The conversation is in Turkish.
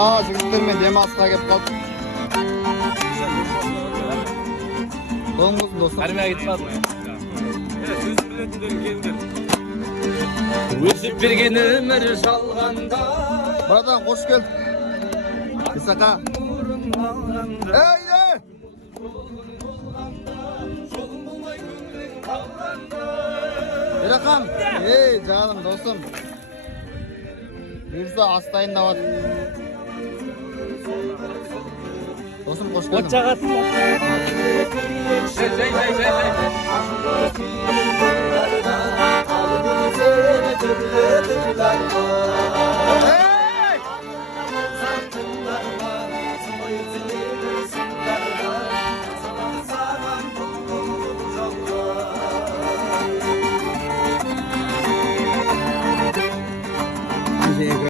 Jigitlermen demi asqa kelip kaldı. Doğumuz dostum. Armaya gitip atma. Evet, söz milletleri kendir. Ösüp bir günümür salganda. Buradan hoş geldin. İsaka. Eyde! Bırakam. Hey canım dostum. Yürüse hastayın da var. Dostum hoş geldin. Hoşça kal. Hey.